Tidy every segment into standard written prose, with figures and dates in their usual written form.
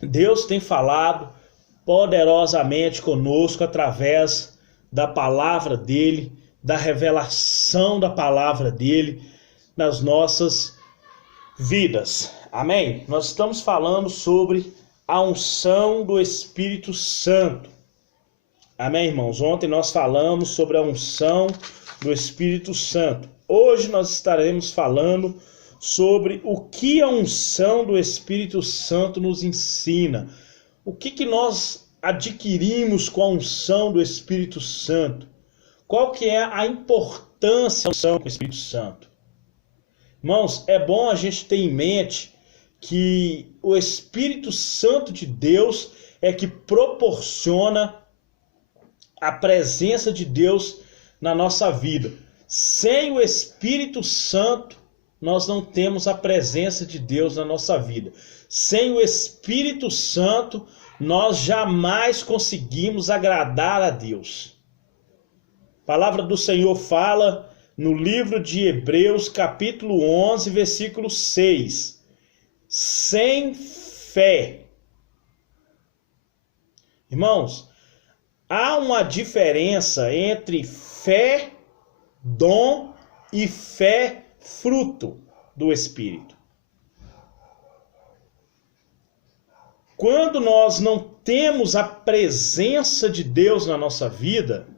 Deus tem falado poderosamente conosco através da palavra dele, da revelação da palavra dele nas nossas vidas. Amém? Nós estamos falando sobre a unção do Espírito Santo. Amém, irmãos? Ontem nós falamos sobre a unção do Espírito Santo. Hoje nós estaremos falando sobre o que a unção do Espírito Santo nos ensina. O que nós adquirimos com a unção do Espírito Santo? Qual que é a importância da unção do Espírito Santo? Irmãos, é bom a gente ter em mente que o Espírito Santo de Deus é que proporciona a presença de Deus na nossa vida. Sem o Espírito Santo, nós não temos a presença de Deus na nossa vida. Sem o Espírito Santo, nós jamais conseguimos agradar a Deus. A palavra do Senhor fala no livro de Hebreus, capítulo 11, versículo 6. Sem fé. Irmãos, há uma diferença entre fé, dom e fé, fruto do Espírito. Quando nós não temos a presença de Deus na nossa vida,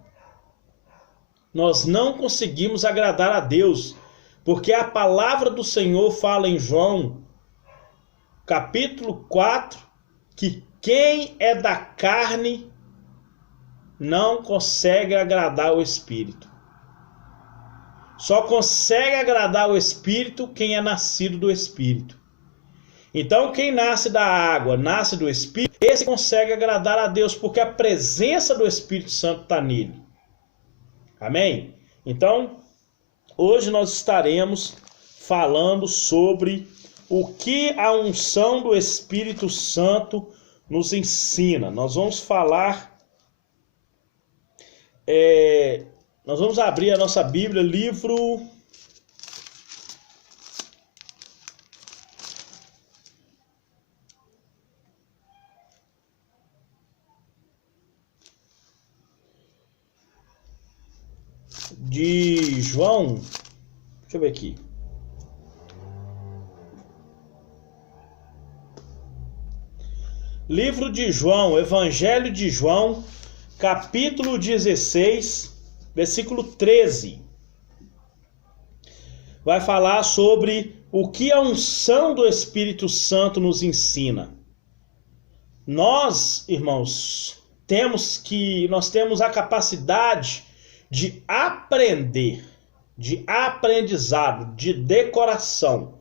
nós não conseguimos agradar a Deus, porque a palavra do Senhor fala em João, capítulo 4, que quem é da carne não consegue agradar o Espírito. Só consegue agradar o Espírito quem é nascido do Espírito. Então, quem nasce da água, nasce do Espírito, esse consegue agradar a Deus, porque a presença do Espírito Santo está nele. Amém? Então, hoje nós estaremos falando sobre o que a unção do Espírito Santo nos ensina. Nós vamos falar... Nós vamos abrir a nossa Bíblia, livro... de João. Deixa eu ver aqui. Livro de João, Evangelho de João, capítulo 16, versículo 13. Vai falar sobre o que a unção do Espírito Santo nos ensina. Nós, irmãos, nós temos a capacidade de aprender, de aprendizado, de decoração.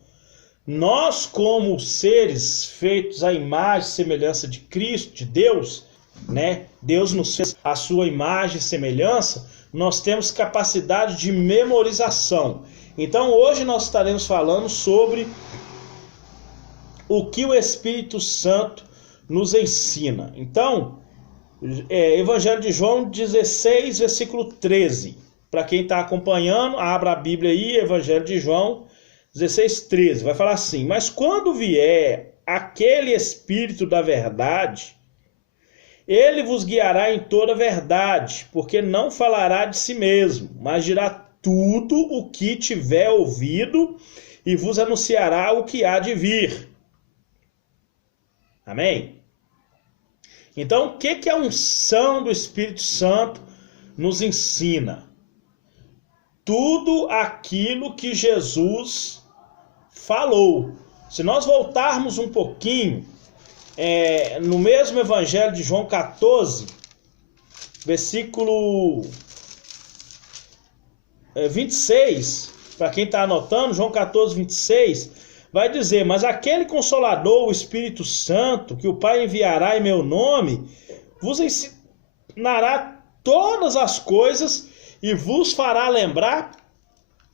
Nós, como seres feitos à imagem e semelhança de Cristo, de Deus, né? Deus nos fez a sua imagem e semelhança, nós temos capacidade de memorização. Então hoje nós estaremos falando sobre o que o Espírito Santo nos ensina. Então, Evangelho de João 16, versículo 13. Para quem está acompanhando, abra a Bíblia aí, Evangelho de João 16, 13. Vai falar assim: mas quando vier aquele Espírito da verdade, ele vos guiará em toda a verdade, porque não falará de si mesmo, mas dirá tudo o que tiver ouvido e vos anunciará o que há de vir. Amém? Então, o que a unção do Espírito Santo nos ensina? Tudo aquilo que Jesus falou. Se nós voltarmos um pouquinho, no mesmo Evangelho de João 14, versículo 26, para quem está anotando, João 14, 26, vai dizer: mas aquele Consolador, o Espírito Santo, que o Pai enviará em meu nome, vos ensinará todas as coisas e vos fará lembrar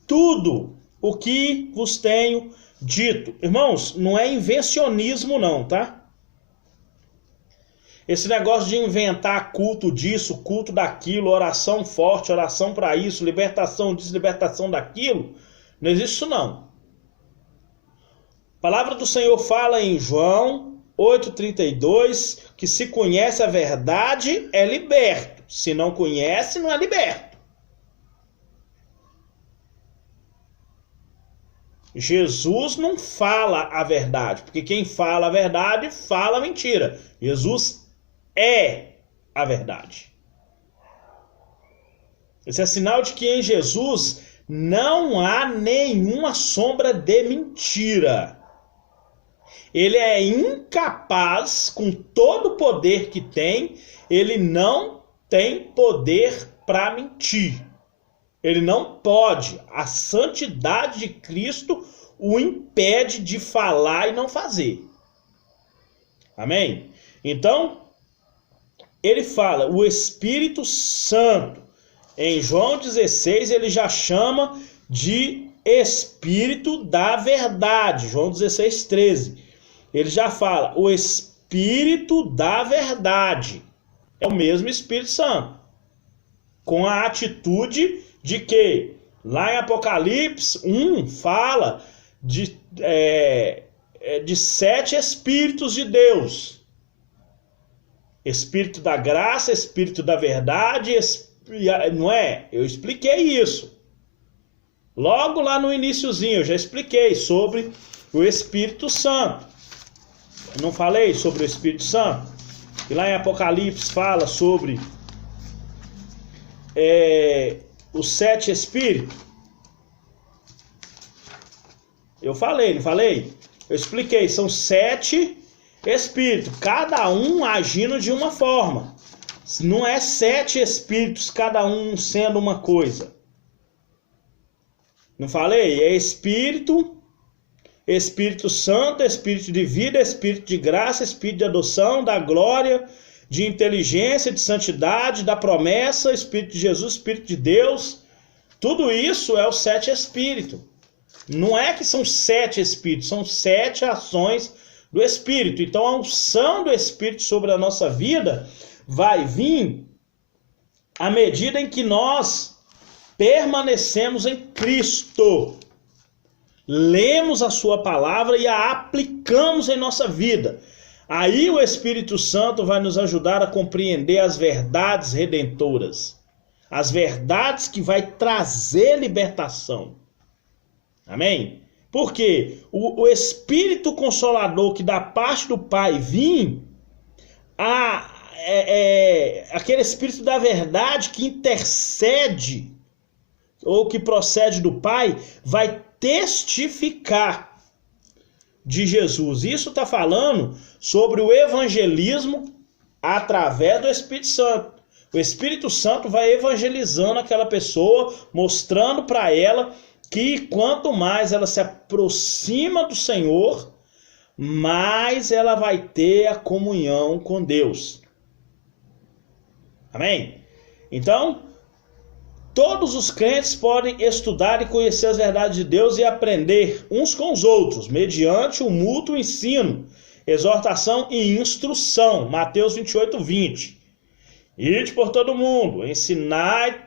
tudo o que vos tenho dito. Irmãos, não é invencionismo não, tá? Esse negócio de inventar culto disso, culto daquilo, oração forte, oração para isso, libertação disso, libertação daquilo, não existe isso não. A palavra do Senhor fala em João, 8:32, que se conhece a verdade é liberto. Se não conhece, não é liberto. Jesus não fala a verdade, porque quem fala a verdade fala a mentira. Jesus é a verdade. Esse é sinal de que em Jesus não há nenhuma sombra de mentira. Ele é incapaz, com todo o poder que tem, ele não tem poder para mentir. Ele não pode. A santidade de Cristo o impede de falar e não fazer. Amém? Então, ele fala, o Espírito Santo, em João 16, ele já chama de Espírito da verdade. João 16:13. Ele já fala, o Espírito da verdade. É o mesmo Espírito Santo. Com a atitude de que, lá em Apocalipse 1, fala de 7 Espíritos de Deus. Espírito da graça, Espírito da verdade, não é? Eu expliquei isso. Logo lá no iniciozinho, eu já expliquei sobre o Espírito Santo. Eu não falei sobre o Espírito Santo? E lá em Apocalipse fala sobre os 7 Espíritos. Eu falei, não falei? Eu expliquei, são 7 Espíritos, cada um agindo de uma forma. Não é 7 Espíritos, cada um sendo uma coisa. Não falei? É Espírito, Espírito Santo, Espírito de vida, Espírito de graça, Espírito de adoção, da glória, de inteligência, de santidade, da promessa, Espírito de Jesus, Espírito de Deus. Tudo isso é os 7 Espíritos. Não é que são 7 Espíritos, são 7 ações do Espírito. Então a unção do Espírito sobre a nossa vida vai vir à medida em que nós permanecemos em Cristo. Lemos a sua palavra e a aplicamos em nossa vida. Aí o Espírito Santo vai nos ajudar a compreender as verdades redentoras. As verdades que vai trazer libertação. Amém? Porque o Espírito Consolador que da parte do Pai vir, aquele Espírito da verdade que intercede ou que procede do Pai, vai testificar de Jesus. Isso está falando sobre o evangelismo através do Espírito Santo. O Espírito Santo vai evangelizando aquela pessoa, mostrando para ela que quanto mais ela se aproxima do Senhor, mais ela vai ter a comunhão com Deus. Amém? Então, todos os crentes podem estudar e conhecer as verdades de Deus e aprender uns com os outros, mediante o mútuo ensino, exortação e instrução. Mateus 28:20. Ide por todo mundo, ensinai,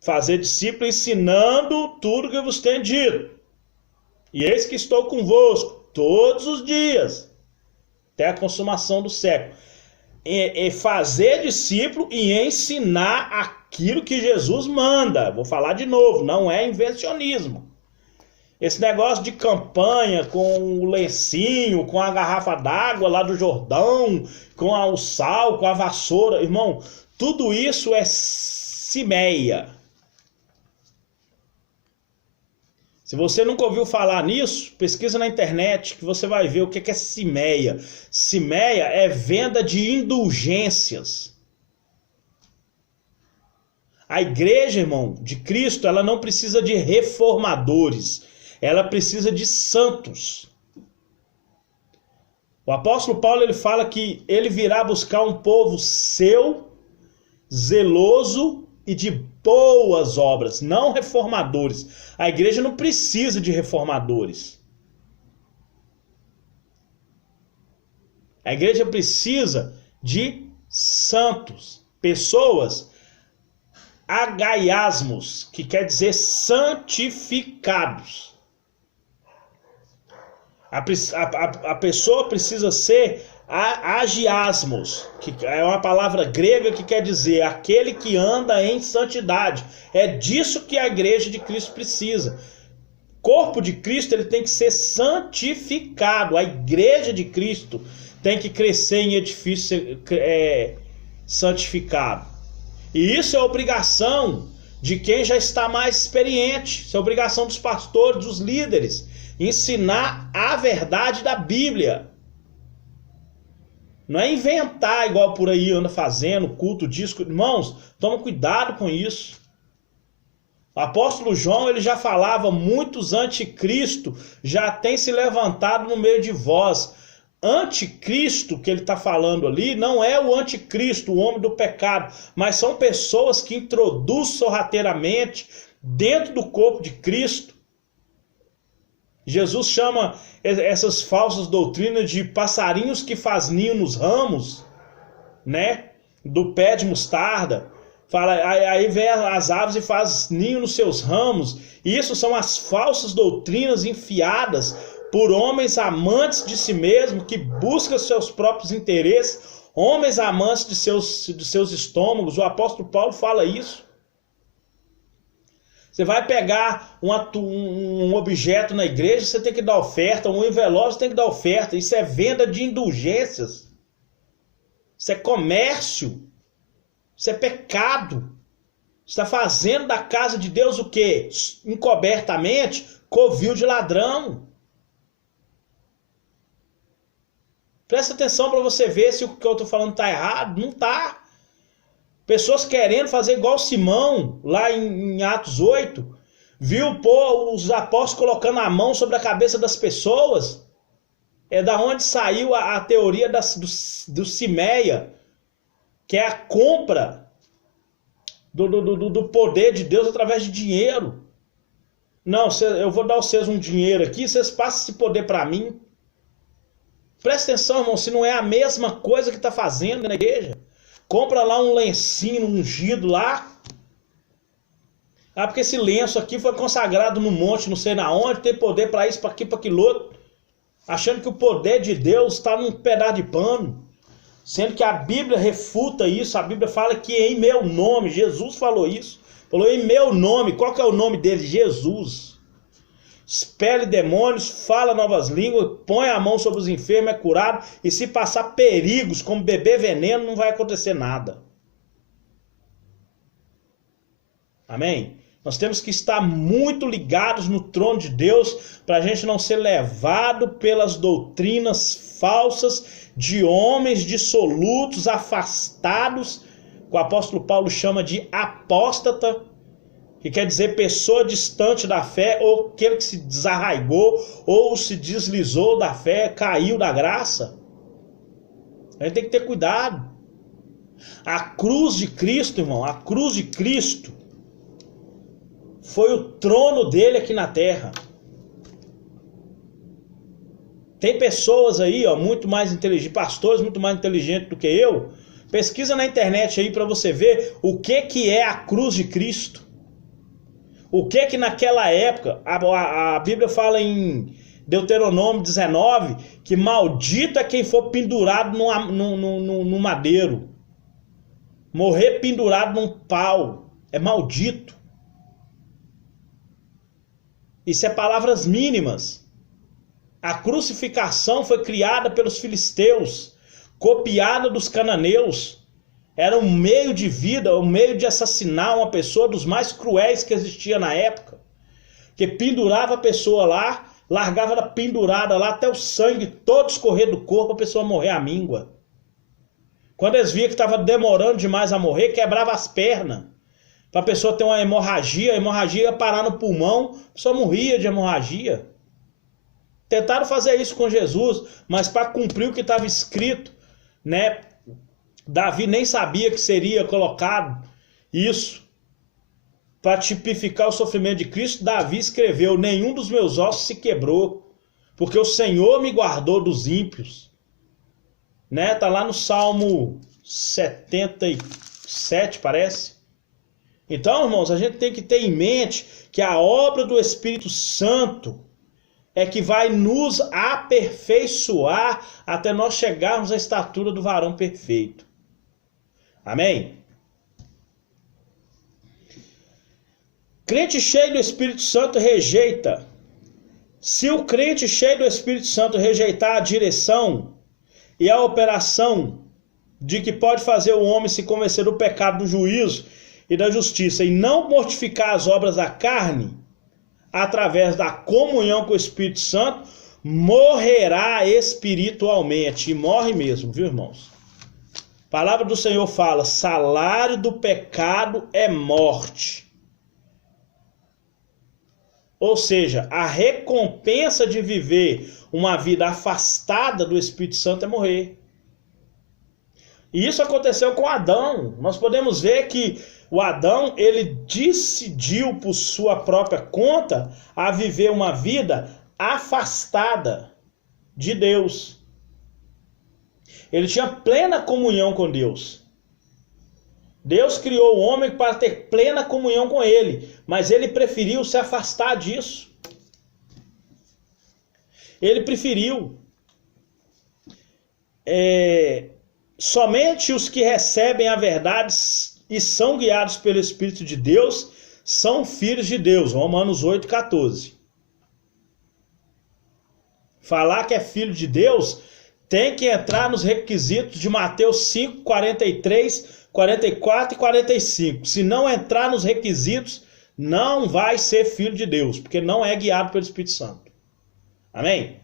fazer discípulo ensinando tudo que vos tenho dito. E eis que estou convosco todos os dias, até a consumação do século. Fazer discípulo e ensinar aquilo que Jesus manda. Vou falar de novo, não é invencionismo. Esse negócio de campanha com o lencinho, com a garrafa d'água lá do Jordão, com o sal, com a vassoura, irmão, tudo isso é cimeia. Se você nunca ouviu falar nisso, pesquisa na internet que você vai ver o que é cimeia. Cimeia é venda de indulgências. A igreja, irmão, de Cristo, ela não precisa de reformadores. Ela precisa de santos. O apóstolo Paulo, ele fala que ele virá buscar um povo seu, zeloso e de boas obras, não reformadores. A igreja não precisa de reformadores. A igreja precisa de santos, pessoas agaiasmos, que quer dizer santificados. A pessoa precisa ser agiasmos, que é uma palavra grega que quer dizer aquele que anda em santidade. É disso que a igreja de Cristo precisa. O corpo de Cristo ele tem que ser santificado. A igreja de Cristo tem que crescer em edifício santificado. E isso é obrigação de quem já está mais experiente. Isso é obrigação dos pastores, dos líderes. Ensinar a verdade da Bíblia. Não é inventar igual por aí anda fazendo, culto, disco. Irmãos, toma cuidado com isso. O apóstolo João ele já falava, muitos anticristo já têm se levantado no meio de vós. Anticristo que ele está falando ali não é o anticristo, o homem do pecado, mas são pessoas que introduzem sorrateiramente dentro do corpo de Cristo. Jesus chama essas falsas doutrinas de passarinhos que faz ninho nos ramos, né? Do pé de mostarda. Fala, aí vem as aves e faz ninho nos seus ramos. Isso são as falsas doutrinas enfiadas por homens amantes de si mesmos, que buscam seus próprios interesses, homens amantes de seus estômagos. O apóstolo Paulo fala isso. Você vai pegar um objeto na igreja, você tem que dar oferta, um envelope você tem que dar oferta. Isso é venda de indulgências. Isso é comércio. Isso é pecado. Você está fazendo da casa de Deus o quê? Encobertamente, covil de ladrão. Presta atenção para você ver se o que eu estou falando está errado. Não está. Pessoas querendo fazer igual Simão, lá em Atos 8, viu os apóstolos colocando a mão sobre a cabeça das pessoas. É da onde saiu a teoria do Simeia, que é a compra do poder de Deus através de dinheiro. Não, eu vou dar a vocês um dinheiro aqui, vocês passam esse poder para mim. Presta atenção, irmão, se não é a mesma coisa que está fazendo na igreja. Compra lá um lencinho ungido lá. Ah, porque esse lenço aqui foi consagrado no monte, não sei na onde, tem poder para isso, para aqui, para aquilo outro. Achando que o poder de Deus está num pedaço de pano. Sendo que a Bíblia refuta isso. A Bíblia fala que em meu nome, Jesus falou isso. Falou em meu nome. Qual que é o nome dele? Jesus. Expele demônios, fala novas línguas, põe a mão sobre os enfermos, é curado. E se passar perigos, como beber veneno, não vai acontecer nada. Amém? Nós temos que estar muito ligados no trono de Deus para a gente não ser levado pelas doutrinas falsas de homens dissolutos, afastados, que o apóstolo Paulo chama de apóstata, que quer dizer pessoa distante da fé, ou aquele que se desarraigou, ou se deslizou da fé, caiu da graça. A gente tem que ter cuidado. A cruz de Cristo, irmão, a cruz de Cristo foi o trono dele aqui na terra. Tem pessoas aí, ó, muito mais inteligentes, pastores muito mais inteligentes do que eu. Pesquisa na internet aí para você ver o que é a cruz de Cristo. O que naquela época, a Bíblia fala em Deuteronômio 19, que maldito é quem for pendurado no madeiro. Morrer pendurado num pau é maldito. Isso é palavras mínimas. A crucificação foi criada pelos filisteus, copiada dos cananeus. Era um meio de vida, um meio de assassinar uma pessoa dos mais cruéis que existia na época. Que pendurava a pessoa lá, largava ela pendurada lá até o sangue todo escorrer do corpo, a pessoa morrer à míngua. Quando eles viam que estava demorando demais a morrer, quebrava as pernas. Para a pessoa ter uma hemorragia, a hemorragia ia parar no pulmão, a pessoa morria de hemorragia. Tentaram fazer isso com Jesus, mas para cumprir o que estava escrito, né? Davi nem sabia que seria colocado isso. Para tipificar o sofrimento de Cristo, Davi escreveu: nenhum dos meus ossos se quebrou, porque o Senhor me guardou dos ímpios. Né? Tá lá no Salmo 77, parece. Então, irmãos, a gente tem que ter em mente que a obra do Espírito Santo é que vai nos aperfeiçoar até nós chegarmos à estatura do varão perfeito. Amém? Crente cheio do Espírito Santo rejeita. Se o crente cheio do Espírito Santo rejeitar a direção e a operação de que pode fazer o homem se convencer do pecado, do juízo e da justiça, e não mortificar as obras da carne, através da comunhão com o Espírito Santo, morrerá espiritualmente. E morre mesmo, viu, irmãos? A palavra do Senhor fala: salário do pecado é morte. Ou seja, a recompensa de viver uma vida afastada do Espírito Santo é morrer. E isso aconteceu com Adão. Nós podemos ver que o Adão, ele decidiu por sua própria conta a viver uma vida afastada de Deus. Ele tinha plena comunhão com Deus. Deus criou o homem para ter plena comunhão com ele, mas ele preferiu se afastar disso. Ele preferiu. Somente os que recebem a verdade e são guiados pelo Espírito de Deus são filhos de Deus. Romanos 8,14. Falar que é filho de Deus tem que entrar nos requisitos de Mateus 5, 43, 44 e 45. Se não entrar nos requisitos, não vai ser filho de Deus, porque não é guiado pelo Espírito Santo. Amém?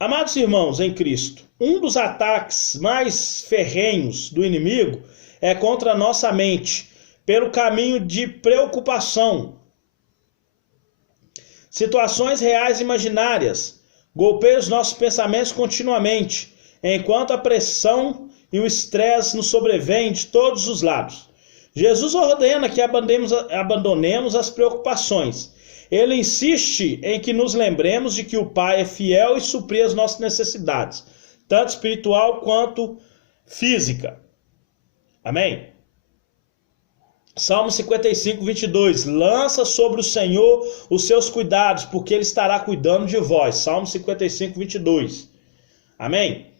Amados irmãos em Cristo, um dos ataques mais ferrenhos do inimigo é contra a nossa mente, pelo caminho de preocupação. Situações reais e imaginárias golpeiam os nossos pensamentos continuamente, enquanto a pressão e o estresse nos sobrevêm de todos os lados. Jesus ordena que abandonemos as preocupações. Ele insiste em que nos lembremos de que o Pai é fiel e supre as nossas necessidades, tanto espiritual quanto física. Amém? Salmo 55, 22. Lança sobre o Senhor os seus cuidados, porque Ele estará cuidando de vós. Salmo 55, 22. Amém?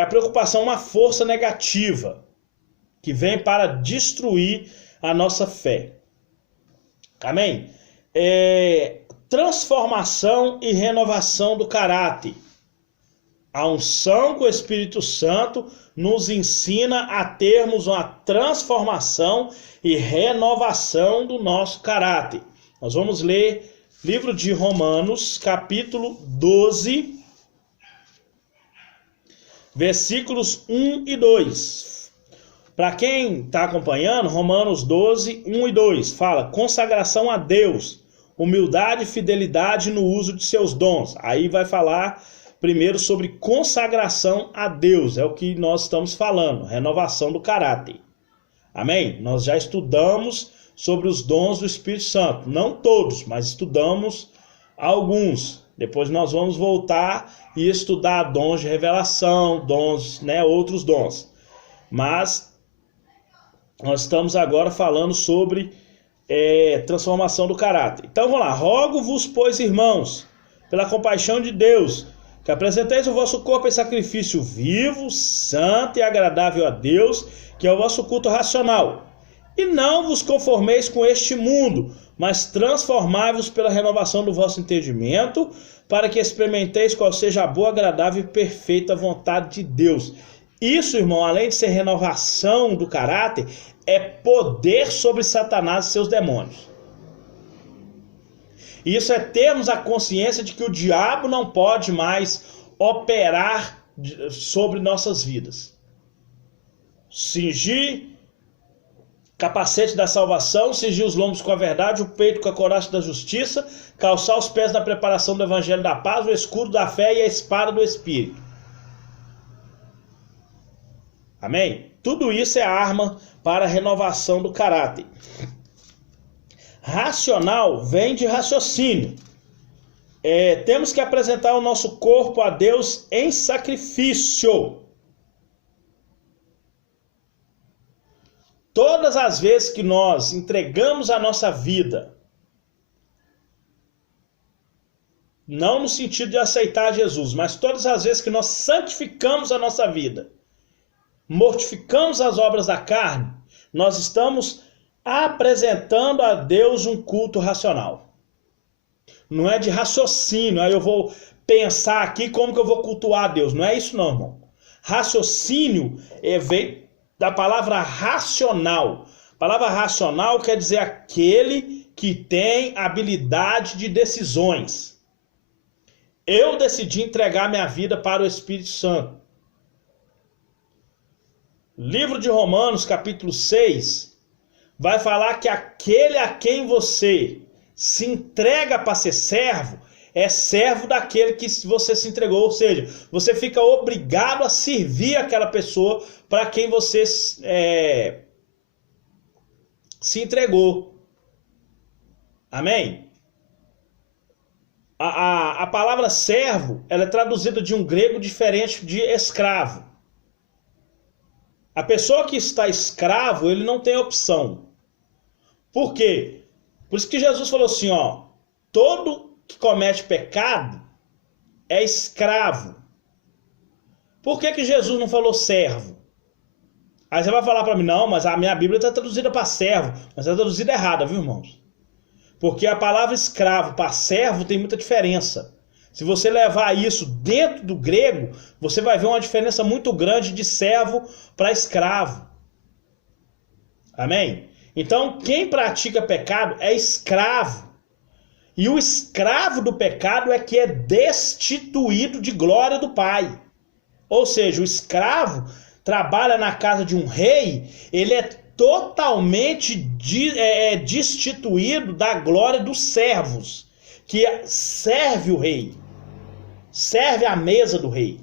A preocupação é uma força negativa que vem para destruir a nossa fé. Amém? Transformação e renovação do caráter. A unção com o Espírito Santo nos ensina a termos uma transformação e renovação do nosso caráter. Nós vamos ler livro de Romanos, capítulo 12, versículos 1 e 2. Para quem está acompanhando, Romanos 12, 1 e 2, fala: consagração a Deus, humildade e fidelidade no uso de seus dons. Aí vai falar primeiro sobre consagração a Deus, é o que nós estamos falando, renovação do caráter. Amém? Nós já estudamos sobre os dons do Espírito Santo, não todos, mas estudamos alguns. Depois nós vamos voltar e estudar dons de revelação, dons, outros dons. Mas nós estamos agora falando sobre transformação do caráter. Então vamos lá. Rogo-vos, pois, irmãos, pela compaixão de Deus, que apresenteis o vosso corpo em sacrifício vivo, santo e agradável a Deus, que é o vosso culto racional. E não vos conformeis com este mundo, mas transformai-vos pela renovação do vosso entendimento, para que experimenteis qual seja a boa, agradável e perfeita vontade de Deus. Isso, irmão, além de ser renovação do caráter, é poder sobre Satanás e seus demônios. Isso é termos a consciência de que o diabo não pode mais operar sobre nossas vidas. Cingir capacete da salvação, cingir os lombos com a verdade, o peito com a couraça da justiça, calçar os pés na preparação do evangelho da paz, o escudo da fé e a espada do Espírito. Amém? Tudo isso é arma para a renovação do caráter. Racional vem de raciocínio. Temos que apresentar o nosso corpo a Deus em sacrifício. Todas as vezes que nós entregamos a nossa vida, não no sentido de aceitar Jesus, mas todas as vezes que nós santificamos a nossa vida, mortificamos as obras da carne, nós estamos apresentando a Deus um culto racional. Não é de raciocínio, aí eu vou pensar aqui como que eu vou cultuar a Deus. Não é isso não, irmão. Raciocínio vem da palavra racional. A palavra racional quer dizer aquele que tem habilidade de decisões. Eu decidi entregar minha vida para o Espírito Santo. Livro de Romanos, capítulo 6, vai falar que aquele a quem você se entrega para ser servo, é servo daquele que você se entregou. Ou seja, você fica obrigado a servir aquela pessoa para quem você se entregou. Amém? A palavra servo, ela é traduzida de um grego diferente de escravo. A pessoa que está escravo, ele não tem opção. Por quê? Por isso que Jesus falou assim, ó, todo que comete pecado é escravo. Por que Jesus não falou servo? Aí você vai falar para mim, não, mas a minha Bíblia está traduzida para servo, mas está traduzida errada, viu, irmãos? Porque a palavra escravo para servo tem muita diferença. Se você levar isso dentro do grego, você vai ver uma diferença muito grande de servo para escravo. Amém? Então, quem pratica pecado é escravo. E o escravo do pecado é que é destituído de glória do Pai. Ou seja, o escravo trabalha na casa de um rei, ele é totalmente destituído da glória dos servos, que serve o rei, serve a mesa do rei.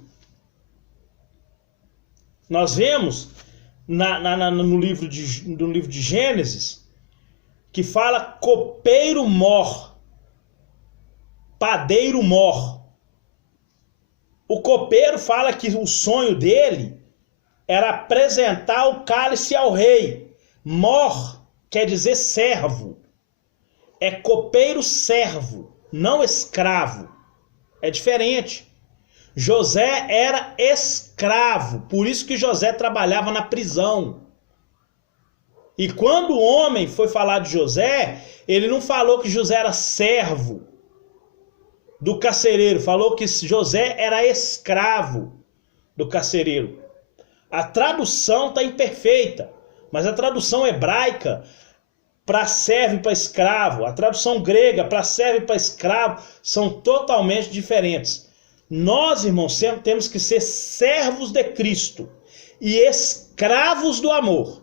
Nós vemos no livro de Gênesis que fala copeiro mor, padeiro mor. O copeiro fala que o sonho dele era apresentar o cálice ao rei. Mor quer dizer servo. É copeiro servo, não escravo. É diferente. José era escravo, por isso que José trabalhava na prisão. E quando o homem foi falar de José, ele não falou que José era servo do carcereiro, falou que José era escravo do carcereiro. A tradução está imperfeita, mas a tradução hebraica para servo e para escravo, a tradução grega para servo e para escravo são totalmente diferentes. Nós, irmãos, sempre temos que ser servos de Cristo e escravos do amor.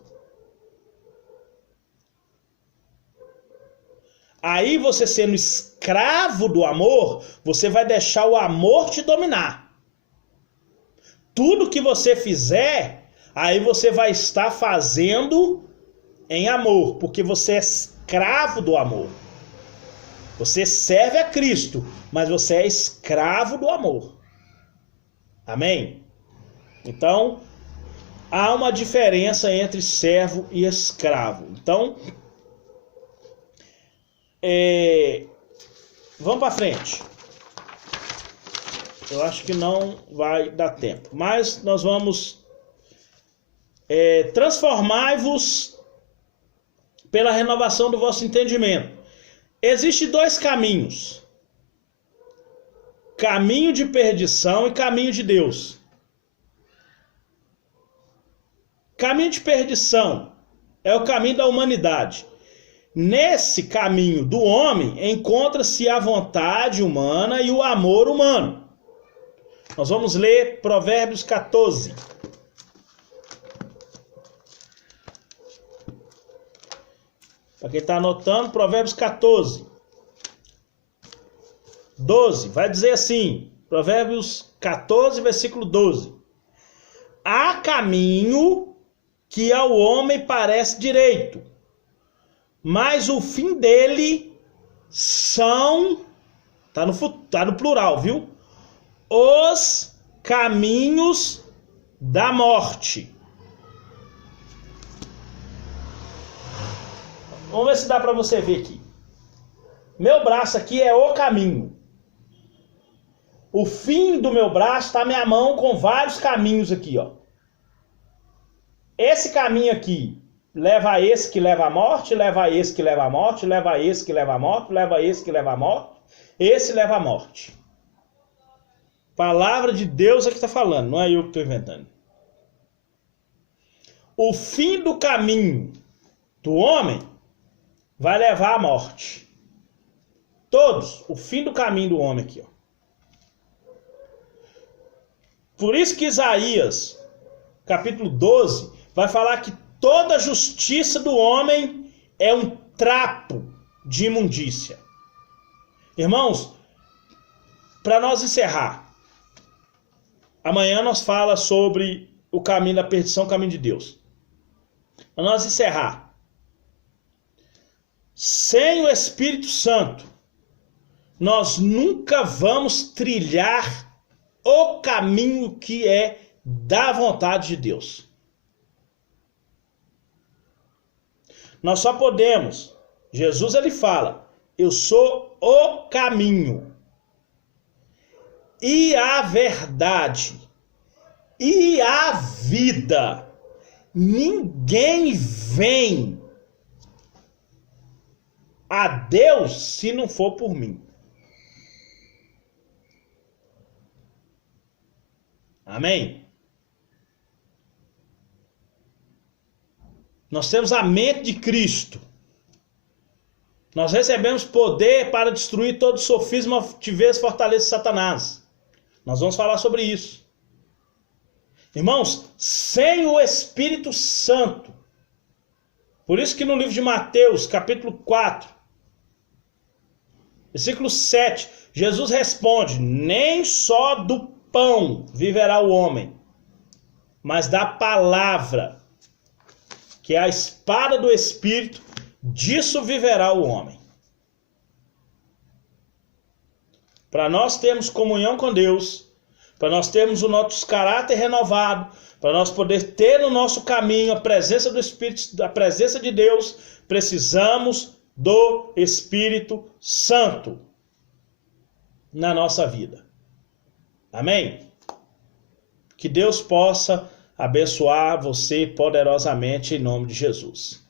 Aí você sendo escravo do amor, você vai deixar o amor te dominar. Tudo que você fizer, aí você vai estar fazendo em amor, porque você é escravo do amor. Você serve a Cristo, mas você é escravo do amor. Amém? Então, há uma diferença entre servo e escravo. Então, vamos para frente. Eu acho que não vai dar tempo, mas nós vamos transformai-vos pela renovação do vosso entendimento. Existem dois caminhos: caminho de perdição e caminho de Deus. Caminho de perdição é o caminho da humanidade. Nesse caminho do homem encontra-se a vontade humana e o amor humano. Nós vamos ler Provérbios 14. Para quem está anotando, Provérbios 14. 12. Vai dizer assim, Provérbios 14, versículo 12. Há caminho que ao homem parece direito, mas o fim dele são, tá no plural, viu? Os caminhos da morte. Vamos ver se dá para você ver aqui. Meu braço aqui é o caminho. O fim do meu braço está minha mão com vários caminhos aqui, ó. Esse caminho aqui leva a esse que leva à morte, leva a esse que leva à morte, leva a esse que leva à morte, leva a esse que leva à morte, esse leva à morte. Palavra de Deus é que está falando, não é eu que estou inventando. O fim do caminho do homem vai levar à morte. Todos, o fim do caminho do homem aqui, ó. Por isso que Isaías, capítulo 12, vai falar que toda a justiça do homem é um trapo de imundícia. Irmãos, para nós encerrar, amanhã nós fala sobre o caminho da perdição, o caminho de Deus. Para nós encerrar, sem o Espírito Santo, nós nunca vamos trilhar o caminho que é da vontade de Deus. Nós só podemos, Jesus ele fala, eu sou o caminho e a verdade e a vida. Ninguém vem a Deus se não for por mim. Amém? Nós temos a mente de Cristo. Nós recebemos poder para destruir todo sofisma, altivez, fortaleza de Satanás. Nós vamos falar sobre isso. Irmãos, sem o Espírito Santo. Por isso que no livro de Mateus, capítulo 4, versículo 7, Jesus responde: nem só do pão viverá o homem, mas da palavra, que é a espada do Espírito, disso viverá o homem. Para nós termos comunhão com Deus, para nós termos o nosso caráter renovado, para nós poder ter no nosso caminho a presença do Espírito, a presença de Deus, precisamos do Espírito Santo na nossa vida. Amém? Que Deus possa abençoar você poderosamente em nome de Jesus.